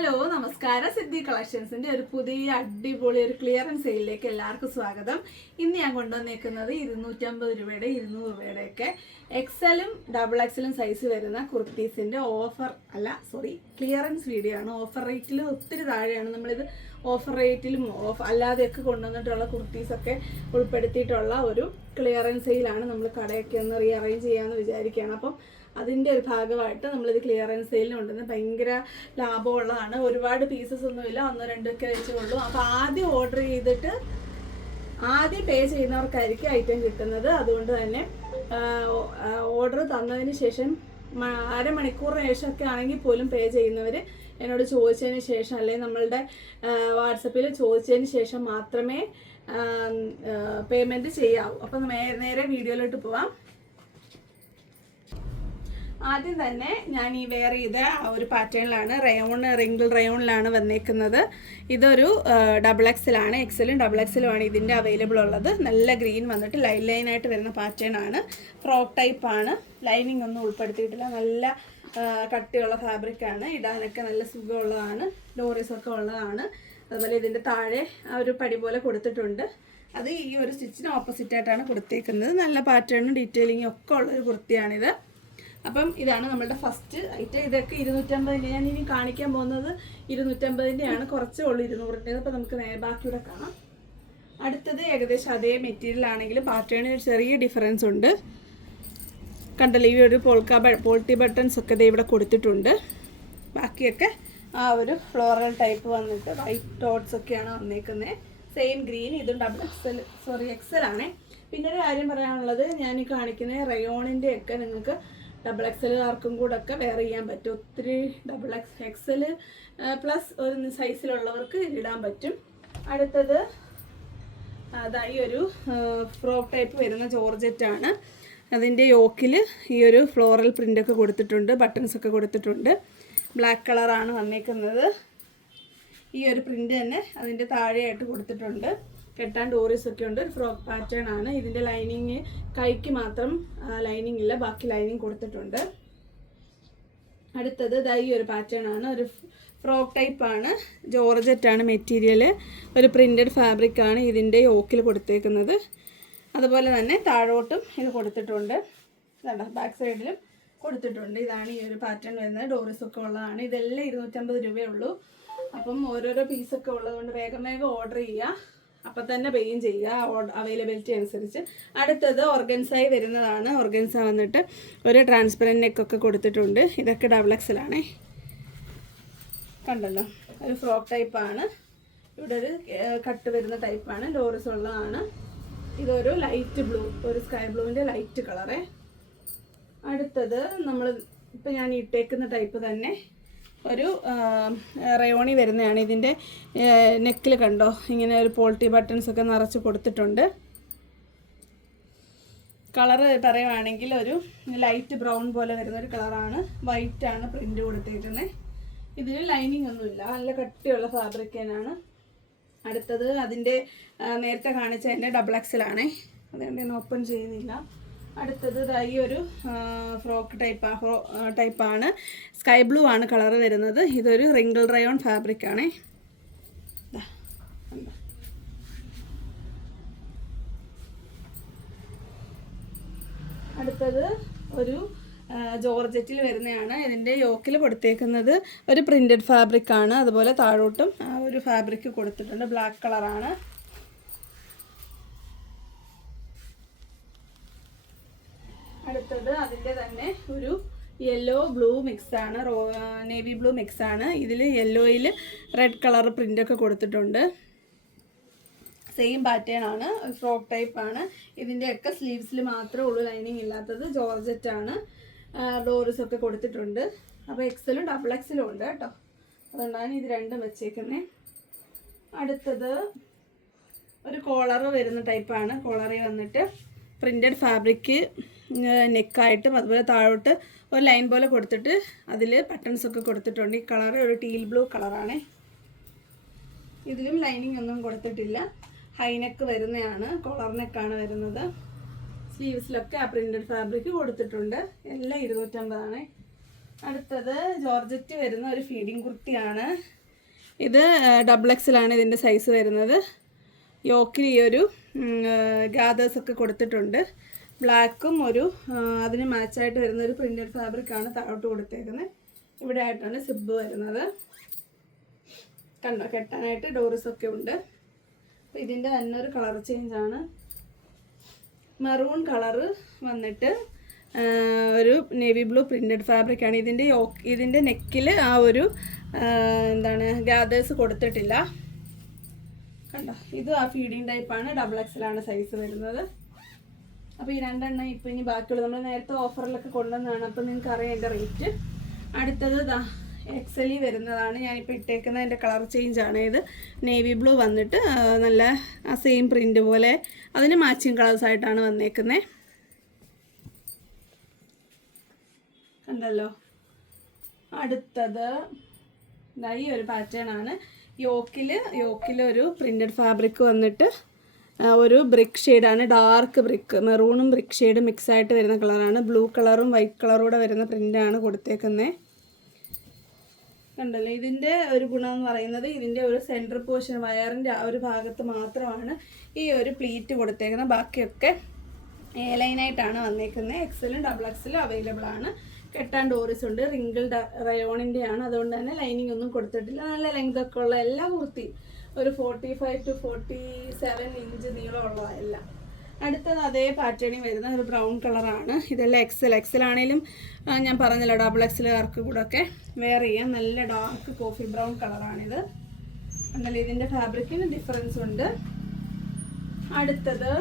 Hello നമസ്കാരം. സിദ്ധി കളക്ഷൻസിന്റെ ഒരു പുതിയ അടിപൊളി ഒരു ക്ലിയറൻസ് സെയിലിലേക്ക് എല്ലാവർക്കും സ്വാഗതം. ഇന്ന് ഞാൻ കൊണ്ടുവന്നേക്കുന്നത് 250 രൂപയുടെ 200 രൂപയുടെ ഒക്കെ എക്സലും ഡബിൾ എക്സലും സൈസ് വരുന്ന കുർത്തീസിന്റെ ക്ലിയറൻസ് വീഡിയോ ആണ്. ഓഫർ റേറ്റിൽ ഒത്തിരി താഴെയാണ്. നമ്മളിത് ഓഫർ റേറ്റിലും അല്ലാതെയൊക്കെ കൊണ്ടുവന്നിട്ടുള്ള കുർത്തീസൊക്കെ ഉൾപ്പെടുത്തിയിട്ടുള്ള ഒരു ക്ലിയറൻസ് സെയിലാണ്. നമ്മൾ കടയൊക്കെ ഒന്ന് റീഅറേഞ്ച് ചെയ്യാമെന്ന് വിചാരിക്കുകയാണ്. അപ്പം അതിൻ്റെ ഒരു ഭാഗമായിട്ട് നമ്മളിത് ക്ലിയറൻസ് സെയിലിന് കൊണ്ടുവന്ന് ഭയങ്കര ലാഭമുള്ളതാണ്. ഒരുപാട് പീസസ് ഒന്നുമില്ല, 1-2 ഒക്കെ വെച്ചുകൊള്ളൂ. അപ്പോൾ ആദ്യം പേ ചെയ്യുന്നവർക്കായിരിക്കും ഐറ്റം കിട്ടുന്നത്. അതുകൊണ്ട് തന്നെ ഓർഡർ തന്നതിന് ശേഷം അരമണിക്കൂറിന് ശേഷമൊക്കെ ആണെങ്കിൽ പോലും പേ ചെയ്യുന്നവർ എന്നോട് ചോദിച്ചതിന് ശേഷം അല്ലെങ്കിൽ നമ്മളുടെ വാട്സപ്പിൽ ചോദിച്ചതിന് ശേഷം മാത്രമേ പേയ്മെൻറ്റ് ചെയ്യാവൂ. അപ്പം നേരെ വീഡിയോയിലോട്ട് പോവാം. ആദ്യം തന്നെ ഞാൻ ഈ വെയർ ചെയ്ത ഒരു പാറ്റേണിലാണ്, റിങ്കിൾ റയോണിലാണ് വന്നേക്കുന്നത്. ഇതൊരു ഡബിൾ എക്സലാണ്. എക്സലും ഡബിൾ എക്സലുമാണ് ഇതിൻ്റെ അവൈലബിൾ ഉള്ളത്. നല്ല ഗ്രീൻ വന്നിട്ട് ലൈനായിട്ട് വരുന്ന പാറ്റേൺ ആണ്. ഫ്രോക്ക് ടൈപ്പാണ്. ലൈനിങ് ഒന്നും ഉൾപ്പെടുത്തിയിട്ടില്ല. നല്ല കട്ടിയുള്ള ഫാബ്രിക്കാണ്. ഇടാനൊക്കെ നല്ല സുഖമുള്ളതാണ്. ഡോറീസൊക്കെ ഉള്ളതാണ്. അതുപോലെ ഇതിൻ്റെ താഴെ ഒരു പടി പോലെ കൊടുത്തിട്ടുണ്ട്. അത് ഈ ഒരു സ്റ്റിച്ചിന് ഓപ്പോസിറ്റായിട്ടാണ് കൊടുത്തേക്കുന്നത്. നല്ല പാറ്റേണും ഡീറ്റെയിലിങ്ങും ഒക്കെ ഉള്ളൊരു കുർത്തിയാണിത്. അപ്പം ഇതാണ് നമ്മളുടെ ഫസ്റ്റ് ഐറ്റം. ഇതൊക്കെ 250. ഞാൻ ഇനി കാണിക്കാൻ പോകുന്നത് 250-ൻ്റെയാണ്. കുറച്ചേ ഉള്ളൂ 200-ൻ്റേത്. അപ്പോൾ നമുക്ക് ബാക്കിയൂടെ കാണാം. അടുത്തത് ഏകദേശം അതേ മെറ്റീരിയൽ ആണെങ്കിലും പാറ്റേണിന് ഒരു ചെറിയ ഡിഫറൻസ് ഉണ്ട്. കണ്ടല്ലോ, ഈ ഒരു പോൾട്ടി ബട്ടൺസ് ഒക്കെ ദേ ഇവിടെ കൊടുത്തിട്ടുണ്ട്. ബാക്കിയൊക്കെ ആ ഒരു ഫ്ലോറൽ ടൈപ്പ് വന്നിട്ട് വൈറ്റ് ഡോട്ട്സ് ഒക്കെയാണ് വന്നേക്കുന്നത്. Same green. ഇതും എക്സൽ ആണ്. പിന്നെ ഒരു കാര്യം പറയാനുള്ളത്, ഞാൻ ഈ കാണിക്കുന്ന റയോണിൻ്റെ ഒക്കെ നിങ്ങൾക്ക് ഡബിൾ എക്സലുകാർക്കും കൂടെ ഒക്കെ വെയർ ചെയ്യാൻ പറ്റും. ഒത്തിരി ഡബിൾ എക്സൽ പ്ലസ് ഒരു സൈസിലുള്ളവർക്ക് ഇടാൻ പറ്റും. അടുത്തത് ഈ ഒരു ഫ്രോക്ക് ടൈപ്പ് വരുന്ന ജോർജറ്റാണ്. അതിൻ്റെ യോക്കിൽ ഈ ഒരു ഫ്ലോറൽ പ്രിൻ്റൊക്കെ കൊടുത്തിട്ടുണ്ട്. ബട്ടൺസൊക്കെ കൊടുത്തിട്ടുണ്ട്. ബ്ലാക്ക് കളറാണ് വന്നേക്കുന്നത്. ഈ ഒരു പ്രിൻ്റ് തന്നെ അതിൻ്റെ താഴെയായിട്ട് കൊടുത്തിട്ടുണ്ട്. കെട്ടാൻ ഡോറീസൊക്കെ ഉണ്ട്. ഒരു ഫ്രോക്ക് പാറ്റേൺ ആണ്. ഇതിൻ്റെ ലൈനിങ് കൈക്ക് മാത്രം ലൈനിങ് ഇല്ല, ബാക്കി ലൈനിങ് കൊടുത്തിട്ടുണ്ട്. അടുത്തത് ഈ ഒരു പാറ്റേൺ ആണ്. ഒരു ഫ്രോക്ക് ടൈപ്പാണ്. ജോർജറ്റാണ് മെറ്റീരിയൽ. ഒരു പ്രിൻറ്റഡ് ഫാബ്രിക്കാണ് ഇതിൻ്റെ യോക്കിൽ കൊടുത്തേക്കുന്നത്. അതുപോലെ തന്നെ താഴോട്ടും ഇത് കൊടുത്തിട്ടുണ്ട്. ബാക്ക് സൈഡിലും കൊടുത്തിട്ടുണ്ട്. ഇതാണ് ഈ ഒരു പാറ്റേൺ വരുന്നത്. ഡോറീസൊക്കെ ഉള്ളതാണ്. ഇതെല്ലാം 250 രൂപയേ ഉള്ളൂ. അപ്പം ഓരോരോ പീസൊക്കെ ഉള്ളതുകൊണ്ട് വേഗം ഓർഡർ ചെയ്യുക. അപ്പം തന്നെ പേയും ചെയ്യുക അവൈലബിലിറ്റി അനുസരിച്ച്. അടുത്തത് ഓർഗൻസായി വരുന്നതാണ്. ഓർഗൻസ വന്നിട്ട് ഒരു ട്രാൻസ്പെറൻറ്റ് നെക്കൊക്കെ കൊടുത്തിട്ടുണ്ട്. ഇതൊക്കെ ഡബിൾ എക്സലാണേ. കണ്ടല്ലോ, ഒരു ഫ്രോക്ക് ടൈപ്പാണ്. ഇവിടെ ഒരു കട്ട് വരുന്ന ടൈപ്പാണ്. ഡോറീസ് ഉള്ളതാണ്. ഇതൊരു ലൈറ്റ് ബ്ലൂ, ഒരു സ്കൈ ബ്ലൂവിൻ്റെ ലൈറ്റ് കളറേ. അടുത്തത് ഇപ്പം ഞാൻ ഇട്ടേക്കുന്ന ടൈപ്പ് തന്നെ ഒരു റയോണി വരുന്നതാണ്. ഇതിൻ്റെ നെക്കിൽ കണ്ടോ, ഇങ്ങനെ ഒരു പോൾട്ടി ബട്ടൺസൊക്കെ നിറച്ച് കൊടുത്തിട്ടുണ്ട്. കളറ് പറയുവാണെങ്കിൽ ഒരു ലൈറ്റ് ബ്രൗൺ പോലെ വരുന്നൊരു കളറാണ്. വൈറ്റാണ് പ്രിൻ്റ് കൊടുത്തിരിക്കുന്നത്. ഇതിന് ലൈനിങ് ഒന്നുമില്ല, നല്ല കട്ടിയുള്ള ഫാബ്രിക് തന്നെയാണ്. അടുത്തത് അതിൻ്റെ നേരത്തെ കാണിച്ചതിൻ്റെ ഡബിൾ എക്സലാണേ. അതുകൊണ്ട് ഞാൻ ഓപ്പൺ ചെയ്യുന്നില്ല. അടുത്തത് ഈ ഒരു ഫ്രോക്ക് ടൈപ്പാണ്. സ്കൈ ബ്ലൂ ആണ് കളർ വരുന്നത്. ഇതൊരു റിങ്കിൾ റയോൺ ഫാബ്രിക്കാണേ. അടുത്തത് ഒരു ജോർജറ്റിൽ വരുന്നതാണ്. ഇതിൻ്റെ യോക്കിൽ കൊടുത്തേക്കുന്നത് ഒരു പ്രിൻറ്റഡ് ഫാബ്രിക്കാണ്. അതുപോലെ താഴോട്ടും ആ ഒരു ഫാബ്രിക് കൊടുത്തിട്ടുണ്ട്. ബ്ലാക്ക് കളറാണ്. അടുത്തത് അതിൻ്റെ തന്നെ ഒരു യെല്ലോ ബ്ലൂ മിക്സാണ്. നേവി ബ്ലൂ മിക്സാണ്. ഇതിൽ യെല്ലോയിൽ റെഡ് കളർ പ്രിൻ്റൊക്കെ കൊടുത്തിട്ടുണ്ട്. സെയിം പാറ്റേൺ ആണ്. ഫ്രോക്ക് ടൈപ്പാണ്. ഇതിൻ്റെയൊക്കെ സ്ലീവ്സിൽ മാത്രമേ ഉള്ളൂ ലൈനിങ് ഇല്ലാത്തത്. ജോർജറ്റാണ്. ഡോറീസൊക്കെ കൊടുത്തിട്ടുണ്ട്. അപ്പോൾ എക്സലും ഡബിൾ എക്സലും ഉണ്ട് കേട്ടോ. അതുകൊണ്ടാണ് ഇത് രണ്ടും വെച്ചേക്കുന്നത്. അടുത്തത് ഒരു കോളർ വരുന്ന ടൈപ്പാണ്. കോളറിൽ വന്നിട്ട് പ്രിൻറ്റഡ് ഫാബ്രിക് നെക്കായിട്ടും അതുപോലെ താഴോട്ട് ഒരു ലൈൻ പോലെ കൊടുത്തിട്ട് അതിൽ ബട്ടൺസൊക്കെ കൊടുത്തിട്ടുണ്ട്. ഈ കളർ ഒരു ടീൽ ബ്ലൂ കളറാണ്. ഇതിലും ലൈനിങ് ഒന്നും കൊടുത്തിട്ടില്ല. ഹൈനെക്ക് വരുന്നതാണ്. കോളർ നെക്കാണ് വരുന്നത്. സ്ലീവ്സിലൊക്കെ ആ പ്രിൻറ്റഡ് ഫാബ്രിക് കൊടുത്തിട്ടുണ്ട്. എല്ലാം 250 ആണ്. അടുത്തത് ജോർജറ്റ് വരുന്ന ഒരു ഫീഡിങ് കുർത്തിയാണ്. ഇത് XXL ഇതിൻ്റെ സൈസ് വരുന്നത്. യോക്കിൽ ഈ ഒരു ഗാദേഴ്സൊക്കെ കൊടുത്തിട്ടുണ്ട്. ബ്ലാക്കും ഒരു അതിന് മാച്ചായിട്ട് വരുന്ന ഒരു പ്രിൻറ്റഡ് ഫാബ്രിക്കാണ് താഴോട്ട് കൊടുത്തേക്കുന്നത്. ഇവിടെ ആയിട്ടാണ് സിബ് വരുന്നത്. കണ്ടോ, കെട്ടാനായിട്ട് ഡോറിസൊക്കെ ഉണ്ട്. അപ്പോൾ ഇതിൻ്റെ തന്നെ ഒരു കളർ ചേഞ്ചാണ്. മെറൂൺ കളറ് വന്നിട്ട് ഒരു നേവി ബ്ലൂ പ്രിൻറ്റഡ് ഫാബ്രിക്കാണ്. ഇതിൻ്റെ നെക്കിൽ ആ ഒരു എന്താണ് ഗാദേഴ്സ് കൊടുത്തിട്ടില്ല. കണ്ടോ, ഇത് ആ ഫീഡിങ് ടൈപ്പാണ്. XXL സൈസ് വരുന്നത്. അപ്പോൾ ഈ രണ്ടെണ്ണം ഇപ്പോൾ ഇനി ബാക്കിയുള്ളത് നമ്മൾ നേരത്തെ ഓഫറിലൊക്കെ കൊണ്ടുവന്നതാണ്. അപ്പോൾ നിങ്ങൾക്ക് അറിയാം എൻ്റെ റേറ്റ്. അടുത്തത് XL വരുന്നതാണ്. ഞാനിപ്പോൾ ഇട്ടേക്കുന്നതിൻ്റെ കളർ ചേഞ്ചാണ്. ഇത് നേവി ബ്ലൂ വന്നിട്ട് നല്ല ആ സെയിം പ്രിൻ്റ് പോലെ അതിന് മാച്ചിങ് കളേഴ്സായിട്ടാണ് വന്നേക്കുന്നത്. കണ്ടല്ലോ. അടുത്തത് ഈ ഒരു പാറ്റേൺ ആണ്. യോക്കിൽ ഒരു പ്രിൻറ്റഡ് ഫാബ്രിക് വന്നിട്ട് ഒരു ബ്രിക്ക് ഷെയ്ഡാണ്. ഡാർക്ക് ബ്രിക്ക്, മെറൂണും ബ്രിക്ക് ഷെയ്ഡും മിക്സായിട്ട് വരുന്ന കളറാണ്. ബ്ലൂ കളറും വൈറ്റ് കളറും കൂടെ വരുന്ന പ്രിൻ്റാണ് കൊടുത്തേക്കുന്നത്. കണ്ടല്ലോ. ഇതിൻ്റെ ഒരു ഗുണം എന്ന് പറയുന്നത് ഇതിൻ്റെ ഒരു സെൻറ്റർ പോർഷൻ വയറിൻ്റെ ആ ഒരു ഭാഗത്ത് മാത്രമാണ് ഈ ഒരു പ്ലീറ്റ് കൊടുത്തേക്കുന്നത്. ബാക്കിയൊക്കെ എ ലൈനായിട്ടാണ് വന്നേക്കുന്നത്. XLും XXL അവൈലബിൾ ആണ്. കെട്ടാൻ ഡോറിസ് ഉണ്ട്. റിങ്കിൾഡ് റയോണിൻ്റെ ആണ്. അതുകൊണ്ട് തന്നെ ലൈനിങ് ഒന്നും കൊടുത്തിട്ടില്ല. നല്ല ലെങ്ത് ഒക്കെ ഉള്ള എല്ലാ കുർത്തിയും ഒരു 45 to 47 ഇഞ്ച് നീളമുള്ളതല്ല. അടുത്തത് അതേ പാറ്റേണിൽ വരുന്ന ഒരു ബ്രൗൺ കളറാണ്. ഇതെല്ലാം XL ആണെങ്കിലും ഞാൻ പറഞ്ഞല്ലോ XXLകാർക്ക് കൂടെ ഒക്കെ വെയർ ചെയ്യാൻ നല്ല ഡാർക്ക് കോഫി ബ്രൗൺ കളറാണിത്. എന്നാലും ഇതിൻ്റെ ഫാബ്രിക്കിന് ഡിഫറൻസ് ഉണ്ട്. അടുത്തത്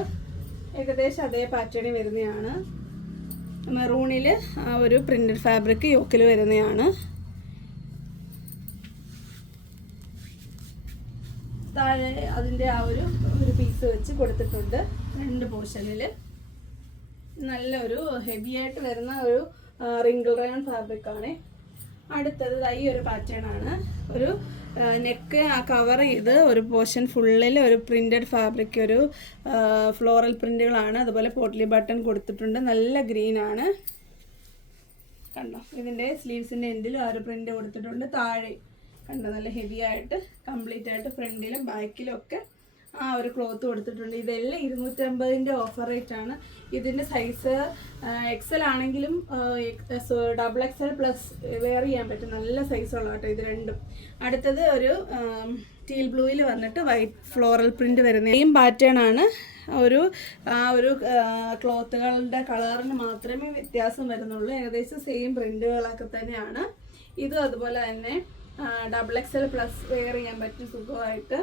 ഏകദേശം അതേ പാറ്റേണിൽ വരുന്നതാണ്. മെറൂണിൽ ആ ഒരു പ്രിൻറ്റഡ് ഫാബ്രിക് യോക്കിൽ വരുന്നതാണ്. താഴെ അതിൻ്റെ ആ ഒരു പീസ് വെച്ച് കൊടുത്തിട്ടുണ്ട് 2 പോർഷനിൽ. നല്ലൊരു ഹെവി ആയിട്ട് വരുന്ന ഒരു റിങ്കിൾ റയോൺ ഫാബ്രിക്കാണ്. അടുത്തത് ഈ ഒരു പാറ്റേൺ ആണ്. ഒരു നെക്ക് കവർ ചെയ്ത് ഒരു പോർഷൻ ഫുള്ളിൽ ഒരു പ്രിൻറ്റഡ് ഫാബ്രിക്, ഒരു ഫ്ലോറൽ പ്രിൻറ്റുകളാണ്. അതുപോലെ പോട്ട്ലി ബട്ടൺ കൊടുത്തിട്ടുണ്ട്. നല്ല ഗ്രീനാണ്. കണ്ടോ, ഇതിൻ്റെ സ്ലീവ്സിൻ്റെ എൻഡിൽ ആ ഒരു പ്രിൻ്റ് കൊടുത്തിട്ടുണ്ട്. താഴെ കണ്ടോ, നല്ല ഹെവി ആയിട്ട് കംപ്ലീറ്റ് ആയിട്ട് ഫ്രണ്ടിലും ബാക്കിലും ഒക്കെ ആ ഒരു ക്ലോത്ത് കൊടുത്തിട്ടുണ്ട്. ഇതെല്ലാം 250 ഓഫർ റേറ്റ് ആണ്. ഇതിൻ്റെ സൈസ് XL ആണെങ്കിലും XXL പ്ലസ് വെയർ ചെയ്യാൻ പറ്റും. നല്ല സൈസുള്ള കേട്ടോ ഇത് രണ്ടും. അടുത്തത് ഒരു ടീൽ ബ്ലൂവിൽ വന്നിട്ട് വൈറ്റ് ഫ്ലോറൽ പ്രിൻറ്റ് വരുന്ന സെയിം പാറ്റേൺ ആണ്. ആ ഒരു ക്ലോത്തുകളുടെ കളറിന് മാത്രമേ വ്യത്യാസം വരുന്നുള്ളൂ. ഏകദേശം സെയിം പ്രിൻറ്റുകളൊക്കെ തന്നെയാണ്. ഇതും അതുപോലെ തന്നെ XXL പ്ലസ് വെയർ ചെയ്യാൻ പറ്റും സുഖമായിട്ട്.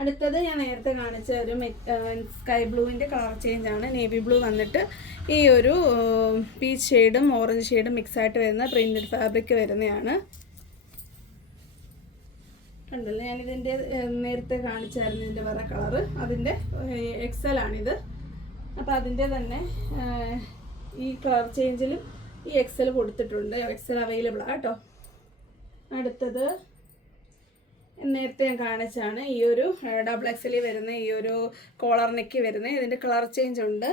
അടുത്തത് ഞാൻ നേരത്തെ കാണിച്ച ഒരു സ്കൈ ബ്ലൂവിൻ്റെ കളർ ചേഞ്ചാണ്. നേവി ബ്ലൂ വന്നിട്ട് ഈ ഒരു പീച്ച് ഷെയ്ഡും ഓറഞ്ച് ഷെയ്ഡും മിക്സായിട്ട് വരുന്ന പ്രിൻറ്റഡ് ഫാബ്രിക് വരുന്നതാണ്. കണ്ടല്ലോ, ഞാനിതിൻ്റെ നേരത്തെ കാണിച്ചായിരുന്നു ഇതിൻ്റെ വേറെ കളറ്. അതിൻ്റെ XL ആണിത്. അപ്പോൾ അതിൻ്റെ തന്നെ ഈ കളർ ചേഞ്ചിലും ഈ XL കൊടുത്തിട്ടുണ്ട്. XL അവൈലബിൾ ആണ് കേട്ടോ. അടുത്തത് നേരത്തെ ഞാൻ കാണിച്ചാണ് ഈ ഒരു XXL വരുന്ന ഈ ഒരു കോളർ നെക്ക് വരുന്നത്. ഇതിൻ്റെ കളർ ചേഞ്ച് ഉണ്ട്.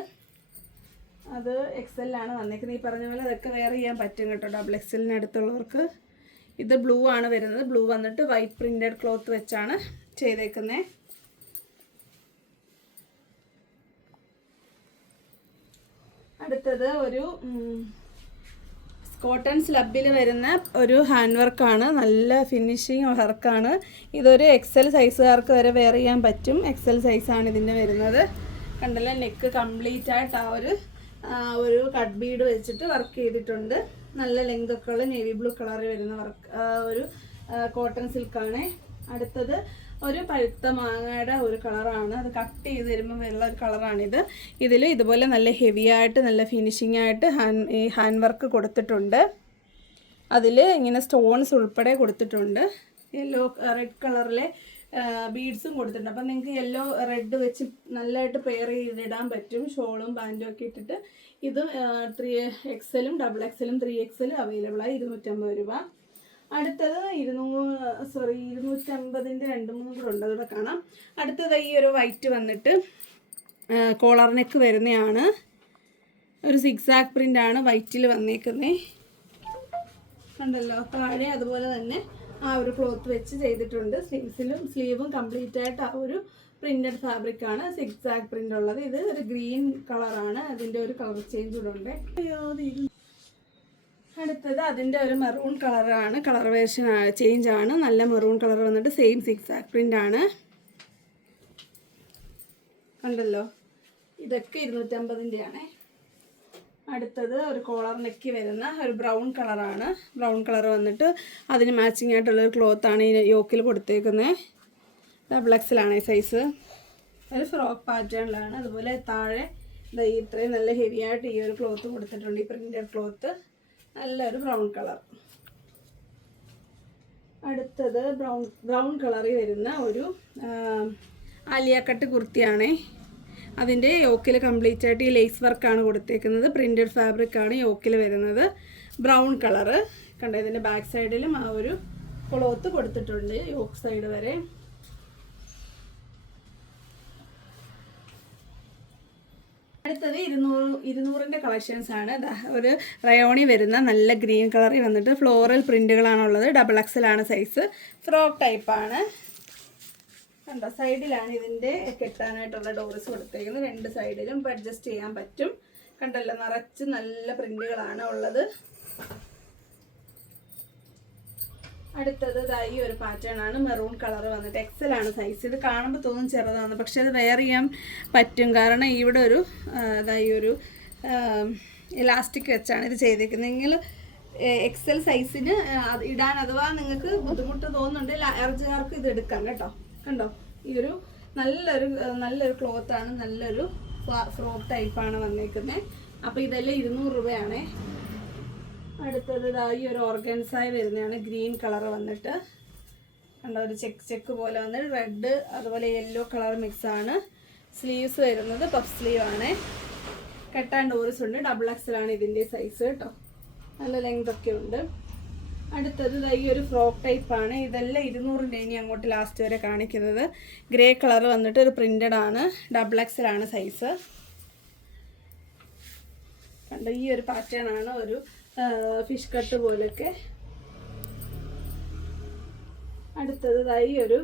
അത് XL ആണ് വന്നേക്കുന്നത്. ഈ പറഞ്ഞ പോലെ അതൊക്കെ വെയർ ചെയ്യാൻ പറ്റും കേട്ടോ XXL അടുത്തുള്ളവർക്ക്. ഇത് ബ്ലൂ ആണ് വരുന്നത്. ബ്ലൂ വന്നിട്ട് വൈറ്റ് പ്രിൻറ്റഡ് ക്ലോത്ത് വെച്ചാണ് ചെയ്തേക്കുന്നത്. അടുത്തത് ഒരു കോട്ടൺ സ്ലബിൽ വരുന്ന ഒരു ഹാൻഡ് വർക്കാണ്. നല്ല ഫിനിഷിങ് വർക്കാണ്. ഇതൊരു XL സൈസുകാർക്ക് വരെ വെയർ ചെയ്യാൻ പറ്റും. XL സൈസാണ് ഇതിൻ്റെ വരുന്നത്. കണ്ടല്ലോ, നെക്ക് കംപ്ലീറ്റ് ആയിട്ട് ആ ഒരു കട്ട് ബീഡ് വെച്ചിട്ട് വർക്ക് ചെയ്തിട്ടുണ്ട്. നല്ല ലെങ്ത് ഒക്കെ ഉള്ള നേവി ബ്ലൂ കളറിൽ വരുന്ന വർക്ക് ഒരു കോട്ടൺ സിൽക്കാണ്. അടുത്തത് ഒരു പഴുത്ത മാങ്ങയുടെ ഒരു കളറാണ്. അത് കട്ട് ചെയ്ത് വരുമ്പോൾ വരുന്ന ഒരു കളറാണിത്. ഇതിൽ ഇതുപോലെ നല്ല ഹെവി ആയിട്ട് നല്ല ഫിനിഷിംഗ് ആയിട്ട് ഈ ഹാൻഡ് വർക്ക് കൊടുത്തിട്ടുണ്ട്. അതിൽ ഇങ്ങനെ സ്റ്റോൺസ് ഉൾപ്പെടെ കൊടുത്തിട്ടുണ്ട്. റെഡ് കളറിലെ ബീഡ്സും കൊടുത്തിട്ടുണ്ട്. അപ്പം നിങ്ങൾക്ക് യെല്ലോ റെഡ് വെച്ച് നല്ലതായിട്ട് പെയർ ചെയ്തിടാൻ പറ്റും. ഷോളും പാൻറ്റും ഒക്കെ ഇട്ടിട്ട്. ഇത് 3XLും XXLും 3XL അവൈലബിളായി 250 രൂപ. അടുത്തത് 250ൻ്റെ 2-3 കൂടെ ഉണ്ട്. അതോടെ കാണാം. അടുത്തത് ഈ ഒരു വൈറ്റ് വന്നിട്ട് കോളർ നെക്ക് വരുന്നതാണ്. ഒരു സിക്സാക്ക് പ്രിൻ്റാണ് വൈറ്റിൽ വന്നേക്കുന്നത്. കണ്ടല്ലോ, താഴെ അതുപോലെ തന്നെ ആ ഒരു ക്ലോത്ത് വെച്ച് ചെയ്തിട്ടുണ്ട്. സ്ലീവും കംപ്ലീറ്റ് ആയിട്ട് ആ ഒരു പ്രിന്റഡ് ഫാബ്രിക് ആണ്, സിക്സാക് പ്രിന്റ് ഉള്ളത്. ഇത് ഒരു ഗ്രീൻ കളറാണ്, അതിൻ്റെ ഒരു കളർ ചേഞ്ച് കൂടെ ഉണ്ട്. അടുത്തത് അതിൻ്റെ ഒരു മെറൂൺ കളറാണ്, കളർ വേർഷൻ ചേഞ്ച് ആണ്, നല്ല മെറൂൺ കളർ വന്നിട്ട് സെയിം സിക്സാക് പ്രിന്റ് ആണ്. കണ്ടല്ലോ, ഇതൊക്കെ 250 ആണേ. അടുത്തത് ഒരു കോളർ നെക്ക് വരുന്ന ഒരു ബ്രൗൺ കളറാണ്. ബ്രൗൺ കളർ വന്നിട്ട് അതിന് മാച്ചിങ് ആയിട്ടുള്ളൊരു ക്ലോത്താണ് ഈ യോക്കിൽ കൊടുത്തേക്കുന്നത്. ഡബിൾ എക്സലാണ് ഈ സൈസ്. ഒരു ഫ്രോക്ക് പാറ്റേണിലാണ്. അതുപോലെ താഴെ ഇത്രയും നല്ല ഹെവി ആയിട്ട് ഈ ഒരു ക്ലോത്ത് കൊടുത്തിട്ടുണ്ട്, ഈ പ്രിന്റഡ് ക്ലോത്ത്. നല്ലൊരു ബ്രൗൺ കളർ. അടുത്തത് ബ്രൗൺ കളറിൽ വരുന്ന ഒരു ആലിയ കട്ട് കുർത്തിയാണേ. അതിൻ്റെ യോക്കിൽ കംപ്ലീറ്റ് ആയിട്ട് ഈ ലേസ് വർക്കാണ് കൊടുത്തേക്കുന്നത്. പ്രിന്റഡ് ഫാബ്രിക് ആണ് യോക്കിൽ വരുന്നത്. ബ്രൗൺ കളറ് കണ്ടോ. ഇതിൻ്റെ ബാക്ക് സൈഡിലും ആ ഒരു ക്ലോത്ത് കൊടുത്തിട്ടുണ്ട് യോക്ക് സൈഡ് വരെ. അടുത്തത് 200 കളക്ഷൻസ് ആണ്. ഒരു റയോണി വരുന്ന നല്ല ഗ്രീൻ കളറിൽ വന്നിട്ട് ഫ്ലോറൽ പ്രിന്റുകളാണുള്ളത്. ഡബിൾ എക്സലാണ് സൈസ്. ഫ്രോക്ക് ടൈപ്പാണ്. കണ്ടോ, സൈഡിലാണ് ഇതിൻ്റെ കെട്ടാനായിട്ടുള്ള ഡോർസ് കൊടുത്തേക്കുന്നത്. 2 സൈഡിലും ഇപ്പോൾ അഡ്ജസ്റ്റ് ചെയ്യാൻ പറ്റും. കണ്ടല്ലോ, നിറച്ച് നല്ല പ്രിന്റുകളാണ് ഉള്ളത്. അടുത്തത് ഈ ഒരു പാറ്റേൺ ആണ്. മെറൂൺ കളർ വന്നിട്ട് എക്സലാണ് സൈസ്. ഇത് കാണുമ്പോൾ തോന്നും ചെറുതാണ്, പക്ഷെ അത് വെയർ ചെയ്യാൻ പറ്റും. കാരണം ഇവിടെ ഒരു ഈ ഒരു ഇലാസ്റ്റിക് വെച്ചാണ് ഇത് ചെയ്തേക്കുന്നതെങ്കിൽ എക്സൽ സൈസിന് ഇടാൻ അഥവാ നിങ്ങൾക്ക് ബുദ്ധിമുട്ട് തോന്നുന്നുണ്ട് അലർജിക്കാർക്ക് ഇത് എടുക്കാം കേട്ടോ. കണ്ടോ, ഈ ഒരു നല്ലൊരു ക്ലോത്താണ്, നല്ലൊരു ഫ്രോക്ക് ടൈപ്പാണ് വന്നേക്കുന്നത്. അപ്പോൾ ഇതെല്ലാം 200 രൂപയാണേ. അടുത്തത് ഈ ഒരു ഓർഗൻസായി വരുന്നതാണ്. ഗ്രീൻ കളർ വന്നിട്ട് കണ്ടോ, ഒരു ചെക്ക് പോലെ വന്നിട്ട് റെഡ് അതുപോലെ യെല്ലോ കളർ മിക്സാണ്. സ്ലീവ്സ് വരുന്നത് പഫ് സ്ലീവ് ആണ്. കെട്ടാൻ ഡോർസ് ഉണ്ട്. ഡബിൾ എക്സലാണ് ഇതിൻ്റെ സൈസ് കേട്ടോ. നല്ല ലെങ്ത് ഒക്കെ ഉണ്ട്. അടുത്തത് ഈ ഒരു ഫ്രോക്ക് ടൈപ്പാണ്. ഇതെല്ലാം 200 ഇനി അങ്ങോട്ട് ലാസ്റ്റ് വരെ കാണിക്കുന്നത്. ഗ്രേ കളർ വന്നിട്ട് ഒരു പ്രിന്റഡ് ആണ്. ഡബിൾ എക്സലാണ് സൈസ്. കണ്ടോ, ഈ ഒരു പാറ്റേൺ ആണ്. ഒരു ഫിഷ് കട്ട് പോലൊക്കെ. അടുത്തത് ഈ ഒരു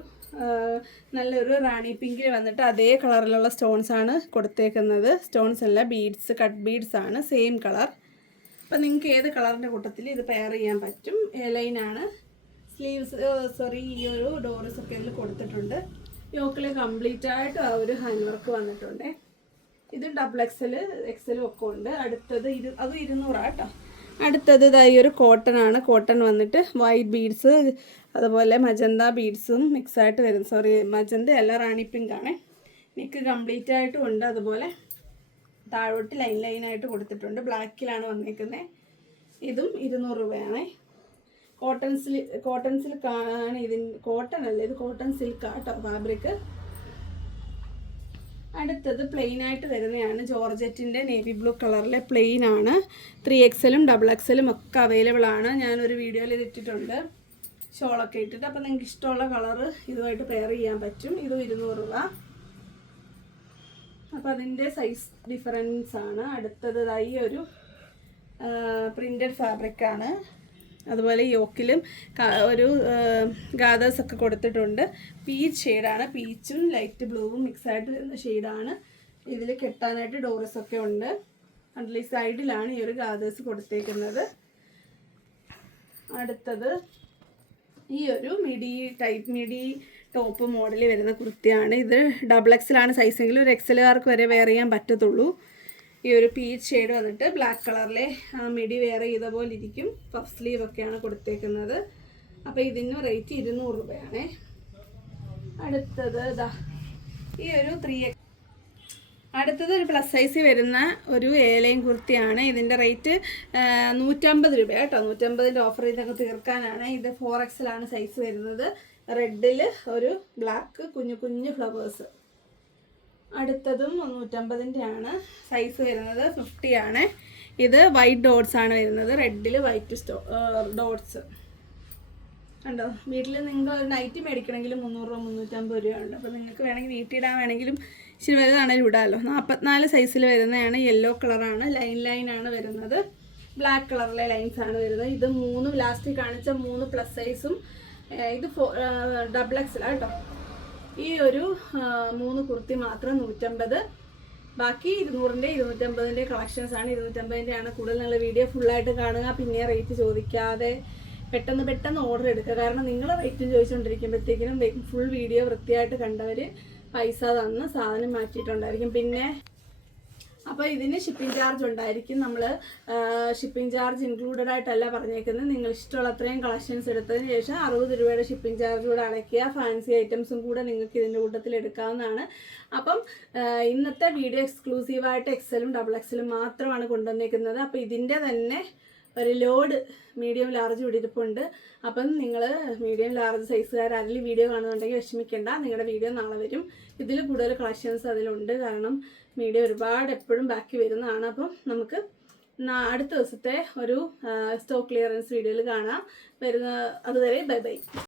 നല്ലൊരു റാണി പിങ്കിൽ വന്നിട്ട് അതേ കളറിലുള്ള സ്റ്റോൺസ് ആണ് കൊടുത്തേക്കുന്നത്. സ്റ്റോൺസ് അല്ല, ബീഡ്സ്, കട്ട് ബീഡ്സ് ആണ്, സെയിം കളർ. അപ്പം നിങ്ങൾക്ക് ഏത് കളറിൻ്റെ കൂട്ടത്തിൽ ഇത് പെയർ ചെയ്യാൻ പറ്റും. ലൈനാണ്. സ്ലീവ്സ് ഈ ഒരു ഡോർസ് ഒക്കെ ഇതിൽ കൊടുത്തിട്ടുണ്ട്. യോക്കിൽ കംപ്ലീറ്റ് ആയിട്ട് ആ ഒരു ഹാൻഡ് വർക്ക് വന്നിട്ടുണ്ട്. ഇത് ഡബിൾ എക്സലും ഒക്കെ ഉണ്ട്. അടുത്തത് അത് 200 കേട്ടോ. അടുത്തത് ഈ ഒരു കോട്ടൺ ആണ്. കോട്ടൺ വന്നിട്ട് വൈറ്റ് ബീഡ്സ് അതുപോലെ മജന്ത ബീഡ്സും മിക്സായിട്ട് വരും. മജന്ത അല്ല, റാണി പിങ്ക് ആണ്. നെക്ക് കംപ്ലീറ്റ് ആയിട്ടും ഉണ്ട്. അതുപോലെ താഴോട്ട് ലൈനായിട്ട് കൊടുത്തിട്ടുണ്ട്. ബ്ലാക്കിലാണ് വന്നേക്കുന്നത്. ഇതും 200 രൂപയാണ്. കോട്ടൺ സിൽക്കാണ് കോട്ടൺ അല്ല, ഇത് കോട്ടൺ സിൽക്കാട്ടോ ഫാബ്രിക്. അടുത്തത് പ്ലെയിൻ ആയിട്ട് വരുന്നതാണ്. ജോർജറ്റിൻ്റെ നേവി ബ്ലൂ കളറിലെ പ്ലെയിൻ ആണ്. 3XL ഡബിൾ എക്സലും ഒക്കെ അവൈലബിൾ ആണ്. ഞാനൊരു വീഡിയോയിൽ ഇത് ഇട്ടിട്ടുണ്ട്, ഷോളൊക്കെ ഇട്ടിട്ട്. അപ്പോൾ നിങ്ങൾക്ക് ഇഷ്ടമുള്ള കളറ് ഇതുമായിട്ട് പെയർ ചെയ്യാൻ പറ്റും. ഇതും 200 രൂപ. അപ്പോൾ അതിൻ്റെ സൈസ് ഡിഫറൻസ് ആണ്. അടുത്തത് ഈ ഒരു പ്രിന്റഡ് ഫാബ്രിക്കാണ്. അതുപോലെ യോക്കിലും ഒരു ഗാദേഴ്സ് ഒക്കെ കൊടുത്തിട്ടുണ്ട്. പീച്ച് ഷെയ്ഡാണ്. പീച്ചും ലൈറ്റ് ബ്ലൂവും മിക്സായിട്ട് വരുന്ന ഷെയ്ഡാണ്. ഇതിൽ കെട്ടാനായിട്ട് ഡോറസ് ഒക്കെ ഉണ്ട്. അതിൽ സൈഡിലാണ് ഈ ഒരു ഗാദേഴ്സ് കൊടുത്തേക്കുന്നത്. അടുത്തത് ഈ ഒരു മിഡി ടോപ്പ് മോഡൽ വരുന്ന കുർത്തിയാണ്. ഇത് ഡബിൾ എക്സലാണ് സൈസെങ്കിലും ഒരു എക്സലുകാർക്ക് വരെ വെയർ ചെയ്യാൻ പറ്റത്തുള്ളൂ. ഈ ഒരു പീച്ച് ഷെയ്ഡ് വന്നിട്ട് ബ്ലാക്ക് കളറിലെ മിഡി വെയർ ചെയ്ത പോലെ ഇരിക്കും. പഫ് സ്ലീവ് ഒക്കെയാണ് കൊടുത്തേക്കുന്നത്. അപ്പോൾ ഇതിന് റേറ്റ് 200 രൂപയാണ്. അടുത്തത് ഈ ഒരു അടുത്തത് ഒരു പ്ലസ് സൈസിൽ വരുന്ന ഒരു ഏലയും കുർത്തിയാണ്. ഇതിൻ്റെ റേറ്റ് 150 രൂപ കേട്ടോ. 150ൻ്റെ ഓഫർ ഇതൊക്കെ തീർക്കാനാണ്. ഇത് 4XL സൈസ് വരുന്നത്. റെഡിൽ ഒരു ബ്ലാക്ക് കുഞ്ഞു ഫ്ലവേഴ്സ്. അടുത്തതും 150ൻ്റെ ആണ്. സൈസ് വരുന്നത് 50 ആണ്. ഇത് വൈറ്റ് ഡോട്ട്സ് ആണ് വരുന്നത്. റെഡിൽ വൈറ്റ് ഡോട്ട്സ് കണ്ടോ. വീട്ടിൽ നിങ്ങൾ ഒരു നൈറ്റി മേടിക്കണമെങ്കിൽ 300 രൂപ 350 രൂപ ഉണ്ട്. അപ്പോൾ നിങ്ങൾക്ക് വേണമെങ്കിൽ വീട്ടിലിടാൻ വേണമെങ്കിലും ഇച്ചിരി വലുതാണെങ്കിലും ഇടാമല്ലോ. 44 സൈസിൽ വരുന്നതാണ്. യെല്ലോ കളറാണ്. ലൈനാണ് വരുന്നത്. ബ്ലാക്ക് കളറിലെ ലൈൻസ് ആണ് വരുന്നത്. ഇത് 3 ലാസ്റ്റ് കാണിച്ച 3 പ്ലസ് സൈസും ഇത് ഡബിൾ എക്സൽ കേട്ടോ. ഈ ഒരു 3 കുർത്തി മാത്രം 150. ബാക്കി 200-ൻ്റെ 250-ൻ്റെ കളക്ഷൻസ് ആണ്. 250-ൻ്റെ ആണ് കൂടുതൽ. നല്ല വീഡിയോ ഫുള്ളായിട്ട് കാണുക, പിന്നെ റേറ്റ് ചോദിക്കാതെ പെട്ടെന്ന് ഓർഡർ എടുക്കുക. കാരണം നിങ്ങൾ റേറ്റും ചോദിച്ചുകൊണ്ടിരിക്കുമ്പോഴത്തേക്കിനും ഫുൾ വീഡിയോ വൃത്തിയായിട്ട് കണ്ടവർ പൈസ തന്ന് സാധനം മാറ്റിയിട്ടുണ്ടായിരിക്കും. പിന്നെ അപ്പോൾ ഇതിന് ഷിപ്പിംഗ് ചാർജ് ഉണ്ടായിരിക്കും. നമ്മൾ ഷിപ്പിംഗ് ചാർജ് ഇൻക്ലൂഡഡ് ആയിട്ടല്ല പറഞ്ഞേക്കുന്നത്. നിങ്ങൾ ഇഷ്ടമുള്ള അത്രയും കളക്ഷൻസ് എടുത്തതിന് ശേഷം 60 രൂപയുടെ ഷിപ്പിംഗ് ചാർജ് കൂടെ അടയ്ക്കുക. ഫാൻസി ഐറ്റംസും കൂടെ നിങ്ങൾക്ക് ഇതിൻ്റെ കൂട്ടത്തിൽ എടുക്കാവുന്നതാണ്. അപ്പം ഇന്നത്തെ വീഡിയോ എക്സ്ക്ലൂസീവായിട്ട് എക്സലും ഡബിൾ എക്സലും മാത്രമാണ് കൊണ്ടുവന്നേക്കുന്നത്. അപ്പോൾ ഇതിൻ്റെ തന്നെ ഒരു ലോഡ് മീഡിയം ലാർജ് ഇടിരിപ്പുണ്ട്. അപ്പം നിങ്ങൾ മീഡിയം ലാർജ് സൈസുകാരെങ്കിലും വീഡിയോ കാണുന്നുണ്ടെങ്കിൽ വിഷമിക്കേണ്ട, നിങ്ങളുടെ വീഡിയോ നാളെ വരും. ഇതിൽ കൂടുതൽ കളക്ഷൻസ് അതിലുണ്ട്. കാരണം മീഡിയം ഒരുപാട് എപ്പോഴും ബാക്കി വരുന്നതാണ്. അപ്പം നമുക്ക് അടുത്ത ദിവസത്തെ ഒരു സ്റ്റോക്ക് ക്ലിയറൻസ് വീഡിയോയിൽ കാണാം. അതുവരെ ബൈ ബൈ.